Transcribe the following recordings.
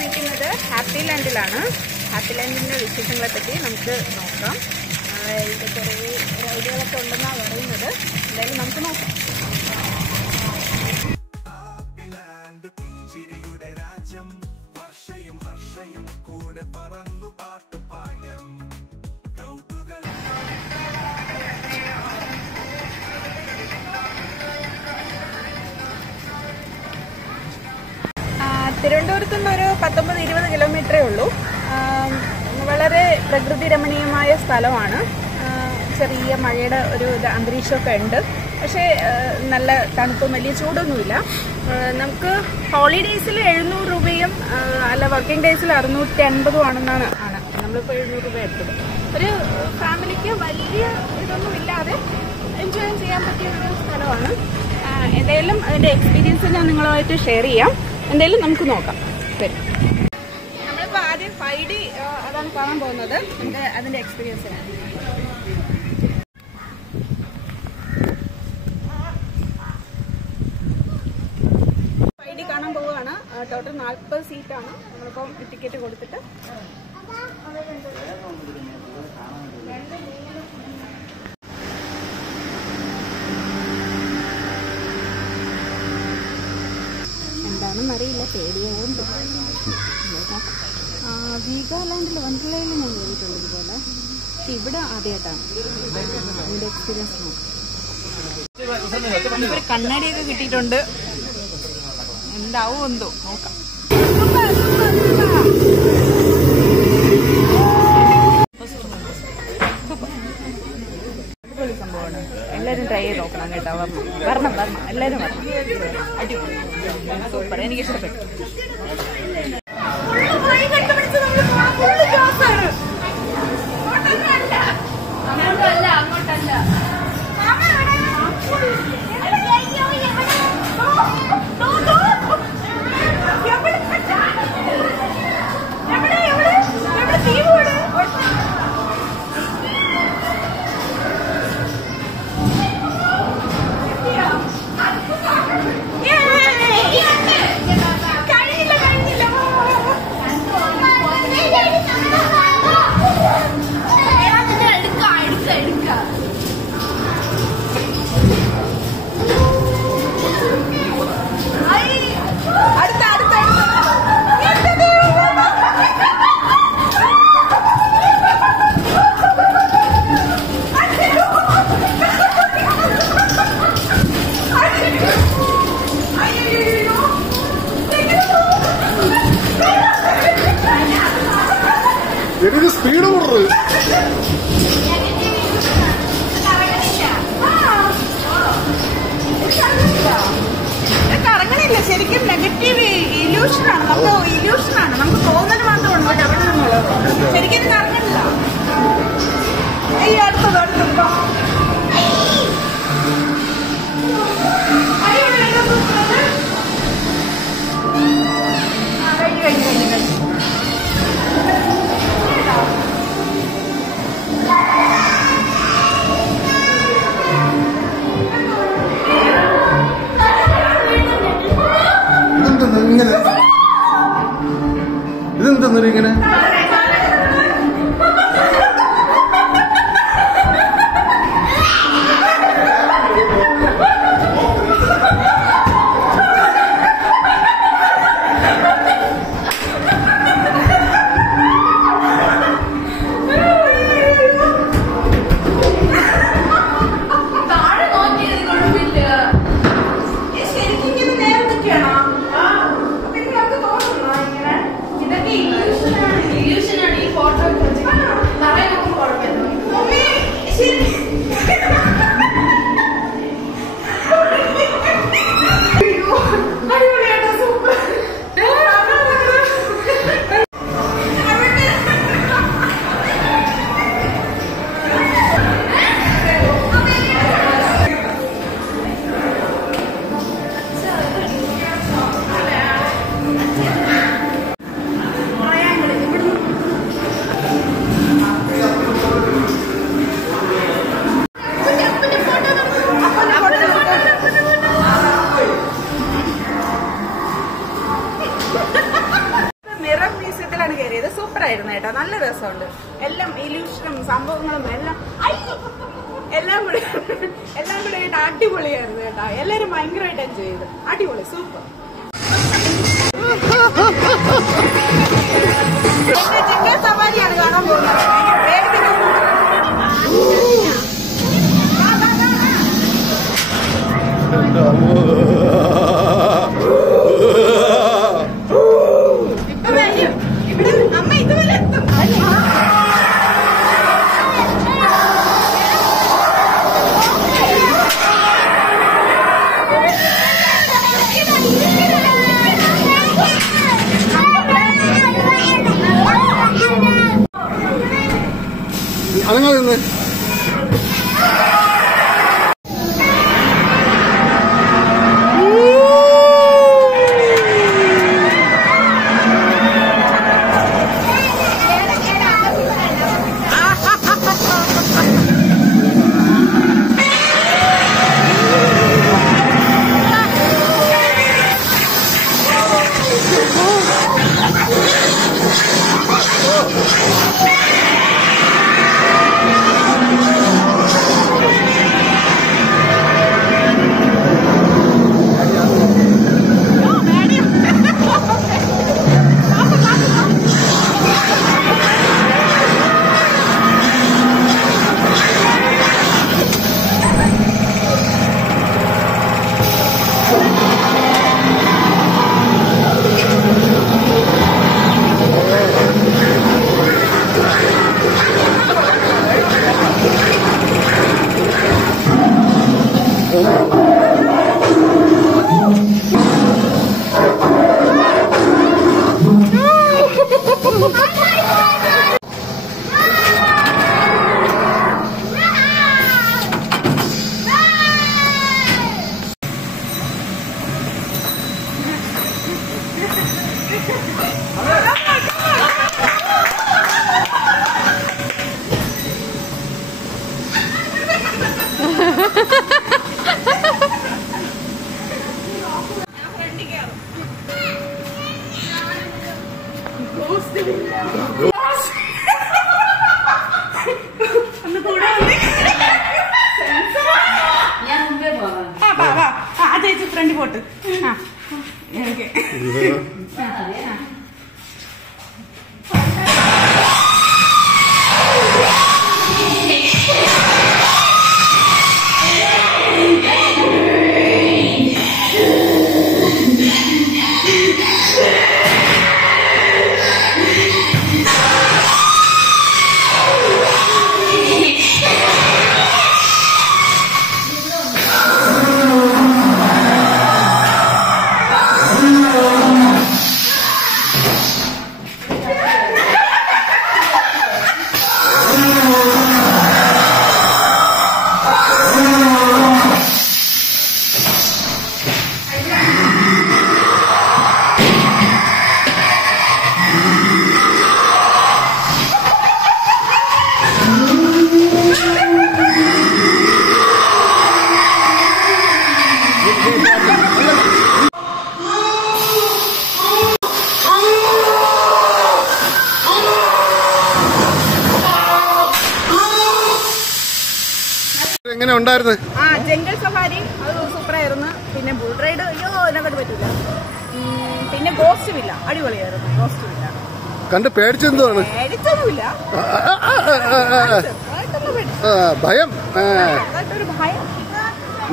നിൽക്കുന്നത് happy ലാൻഡിലാണ്. Happy ലാൻഡിൻ്റെ വിശേഷങ്ങളെ പറ്റി നമുക്ക് നോക്കാം. ഇത് കുറേ റൈഡുകളൊക്കെ ഉണ്ടെന്നാണ് പറയുന്നത്. എന്തായാലും നമുക്ക് നോക്കാം. തിരുവനന്തപുരത്തു നിന്നൊരു 19-20 കിലോമീറ്ററേ ഉള്ളൂ. വളരെ പ്രകൃതി രമണീയമായ സ്ഥലമാണ്. ചെറിയ മഴയുടെ ഒരു അന്തരീക്ഷമൊക്കെ ഉണ്ട്. പക്ഷേ നല്ല തണുപ്പും വലിയ ചൂടൊന്നുമില്ല. നമുക്ക് ഹോളിഡേയ്സിൽ 700 രൂപയും അല്ല വർക്കിംഗ് ഡേയ്സിൽ 650 ആണെന്നാണ് നമ്മളിപ്പോൾ 700 രൂപ എടുത്തത്. ഒരു ഫാമിലിക്ക് വലിയ ഇതൊന്നും ഇല്ലാതെ എൻജോയ് ചെയ്യാൻ പറ്റിയ ഒരു സ്ഥലമാണ്. എന്തായാലും അതിൻ്റെ എക്സ്പീരിയൻസ് ഞാൻ നിങ്ങളുമായിട്ട് ഷെയർ ചെയ്യാം. എന്തായാലും നമുക്ക് നോക്കാം. ശരി, നമ്മളിപ്പോൾ ആദ്യം 5D അതാണ് കാണാൻ പോകുന്നത്. നമുക്ക് അതിൻ്റെ എക്സ്പീരിയൻസിനാണ്. 5D കാണാൻ പോവുകയാണ്. ടോട്ടൽ 40 സീറ്റാണ്. നമ്മളിപ്പം ടിക്കറ്റ് കൊടുത്തിട്ട് എന്താണെന്നറിയില്ല, പേടിയാവുണ്ട്. വീഗാലാൻഡിൽ വണ്ടർലയിൽ ഞാൻ കയറിയിട്ടുള്ളത് ഇതുപോലെ. പക്ഷെ ഇവിടെ ആദ്യമായിട്ടാണ് അതിൻ്റെ എക്സ്പീരിയൻസ് നോക്കാം. നമുക്കൊരു കണ്ണാടിയൊക്കെ കിട്ടിയിട്ടുണ്ട്. എന്താവും എന്തോ നോക്കാം. അടിപൊളി സംഭവമാണ്. എല്ലാവരും ട്രൈ ചെയ്ത് നോക്കണം കേട്ടോ. വരണം എല്ലാവരും വരണം. അടിപൊളി, സൂപ്പർ, എനിക്ക് ഇഷ്ടപ്പെട്ടു. സ്പീഡ് കൊടുത്ത് കറങ്ങണില്ല. ശരിക്കും നെഗറ്റീവ് ഇല്യൂഷനാണ്. നമുക്ക് തോന്നൽ മാത്രമുണ്ട്. അവിടെ നിന്നുള്ളത് ശരിക്കും കറങ്ങണില്ല. ഈ അടുത്തത് ഇതെന്താ ഇങ്ങനെ ഇതൊക്കെ സൂപ്പറായിരുന്നു കേട്ടോ, നല്ല രസമുണ്ട്. എല്ലാം ഇല്യൂഷനും സംഭവങ്ങളും എല്ലാം കൂടെ ആയിട്ട് അടിപൊളിയായിരുന്നു കേട്ടോ. എല്ലാരും ഭയങ്കരമായിട്ട് എൻജോയ് ചെയ്തു. അടിപൊളി, സൂപ്പർ. സവാരിയാണ് കാണാൻ പോകുന്നത്. അമ്മ ഇതുപോലെ എത്തും. അങ്ങനെ ചേച്ചി ഫ്രണ്ട് പോട്ട്. എങ്ങനെ ഉണ്ടായിരുന്നു? ജംഗിൾ സഫാരി അത് സൂപ്പറായിരുന്നു. പിന്നെ ബുൾ റൈഡ് അയ്യോ എന്നെക്കൊണ്ട് പറ്റില്ല. പിന്നെ ഗോസ്റ്റ് വില്ല അടിപൊളിയായിരുന്നു. ഗോസ്റ്റ് വില്ല കണ്ട് പേടിച്ചെന്താണ്? പേടിച്ചൊന്നുമില്ല, ഭയം. ഒരു ഭയം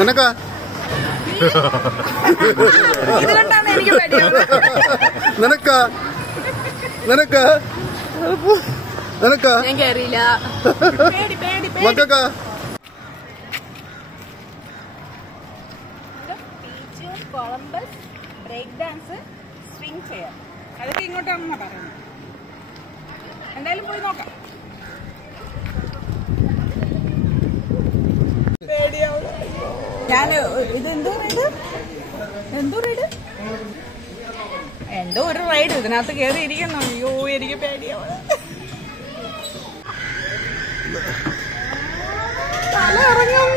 നിനക്കാ? ഇതുകൊണ്ടാണ് എനിക്ക് പേടിയാവുന്നത്. നിനക്കാ? നിനക്കാ? നിനക്കാ? ഞാൻ കയറിയില്ല. മക്കൾക്കാ? Columbus, break dance, swing chair, അതൊക്കെ ഇങ്ങോട്ടാണെന്നാ പറയുന്നത്. എന്തായാലും പോയി നോക്കാം. ഞാൻ ഇത് എന്തോ റൈഡ് എന്തോ ഒരു റൈഡ് ഇതിനകത്ത് കയറി ഇരിക്കുന്നു. അയ്യോ എനിക്ക് പേടിയാവും. തല ഇറങ്ങും.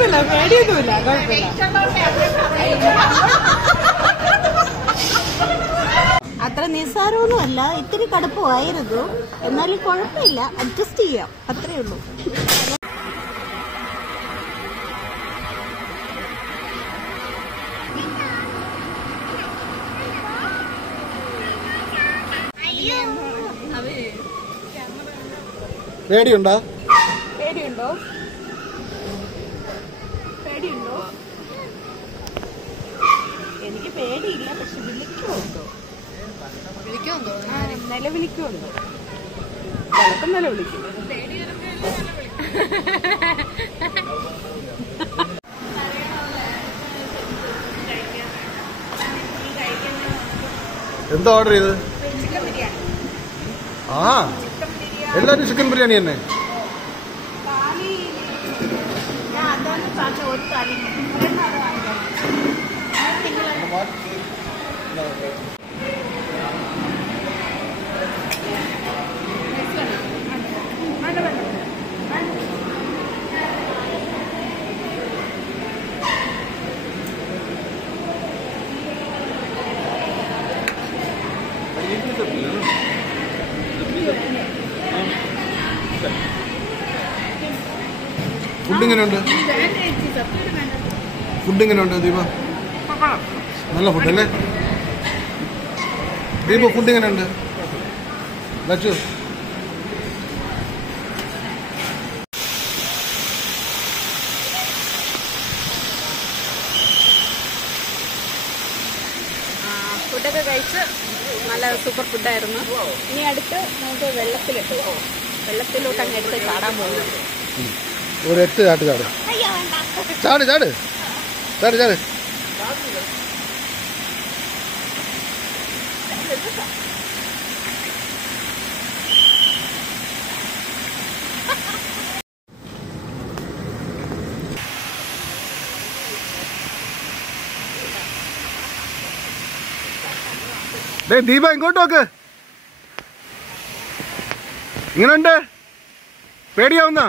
കുഴപ്പമില്ല, പേടിയൊന്നുമില്ല, കുഴപ്പമില്ല. അത്ര നിസ്സാരമൊന്നുമല്ല, ഇത്തിരി കടുപ്പമായിരുന്നു. എന്നാലും കുഴപ്പമില്ല, അഡ്ജസ്റ്റ് ചെയ്യാം, അത്രേ ഉള്ളൂ. പേടിയുണ്ടോ? പേടിയുണ്ടോ? പേടിയുണ്ടോ? എനിക്ക് പേടിയില്ല, പക്ഷെ വിളിക്കുമോ? നിലവിളിക്കുമല്ലോ, ചിലപ്പം നിലവിളിക്കും. എന്താ ഓർഡർ ചെയ്ത്? ആ, എല്ലാരും ചിക്കൻ ബിരിയാണി തന്നെ. ഫുഡ് എങ്ങനെയുണ്ട്? ഫുഡ് എങ്ങനെയുണ്ട് ദീപ? നല്ല ഫുഡല്ലേ ദീപ? ഫുഡ് എങ്ങനെയുണ്ട് ലച്ചു? ഫുഡൊക്കെ കഴിച്ച് നല്ല സൂപ്പർ ഫുഡായിരുന്നു. ഇനി അടുത്ത് നമുക്ക് വെള്ളത്തിലോട്ട് അങ്ങ് എടുത്ത് ചാടാൻ പോകുന്നു. ഒരു 8 ചാട്ട് ചാട് ചാട് ചാട് ചാട് ചാട്. ദീപ ഇങ്ങോട്ട് നോക്ക്. ഇങ്ങനുണ്ട്? പേടിയാവുന്ന?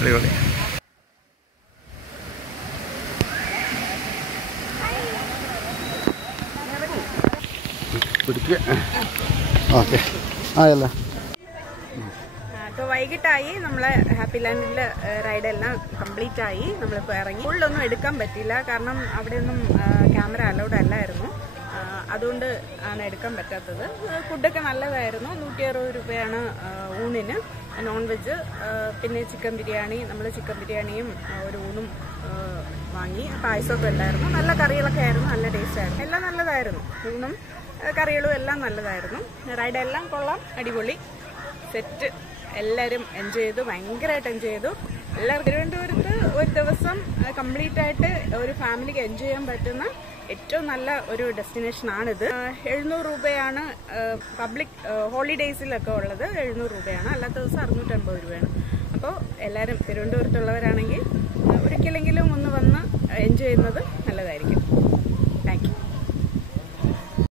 അടിപൊളി. പിടിക്കുക. ഓക്കെ ആയല്ല. ഇപ്പോൾ വൈകിട്ടായി, നമ്മളെ ഹാപ്പി ലാൻഡിലെ റൈഡെല്ലാം കംപ്ലീറ്റ് ആയി. നമ്മളിപ്പോൾ ഇറങ്ങി. ഫുള്ളൊന്നും എടുക്കാൻ പറ്റിയില്ല, കാരണം അവിടെയൊന്നും ക്യാമറ അലൗഡ് അല്ലായിരുന്നു. അതുകൊണ്ട് ആണ് എടുക്കാൻ പറ്റാത്തത്. ഫുഡൊക്കെ നല്ലതായിരുന്നു. 160 രൂപയാണ് ഊണിന്. നോൺ വെജ്, പിന്നെ ചിക്കൻ ബിരിയാണി. നമ്മൾ ചിക്കൻ ബിരിയാണിയും ഒരു ഊണും വാങ്ങി. പായസമൊക്കെ ഉണ്ടായിരുന്നു. നല്ല കറികളൊക്കെ ആയിരുന്നു, നല്ല ടേസ്റ്റ് ആയിരുന്നു. എല്ലാം നല്ലതായിരുന്നു. ഊണും കറികളും എല്ലാം നല്ലതായിരുന്നു. റൈഡെല്ലാം കൊള്ളാം, അടിപൊളി സെറ്റ്. എല്ലാവരും എൻജോയ് ചെയ്തു, ഭയങ്കരമായിട്ട് എൻജോയ് ചെയ്തു. എല്ലാവരും തിരുവനന്തപുരത്ത് ഒരു ദിവസം കംപ്ലീറ്റ് ആയിട്ട് ഒരു ഫാമിലിക്ക് എൻജോയ് ചെയ്യാൻ പറ്റുന്ന ഏറ്റവും നല്ല ഒരു ഡെസ്റ്റിനേഷനാണിത്. 700 രൂപയാണ് പബ്ലിക് ഹോളിഡേയ്സിലൊക്കെ ഉള്ളത്. 700 രൂപയാണ്, അല്ലാത്ത ദിവസം 650 രൂപയാണ്. അപ്പോൾ എല്ലാവരും തിരുവനന്തപുരത്തുള്ളവരാണെങ്കിൽ ഒരിക്കലെങ്കിലും ഒന്ന് വന്ന് എൻജോയ് ചെയ്യുന്നത്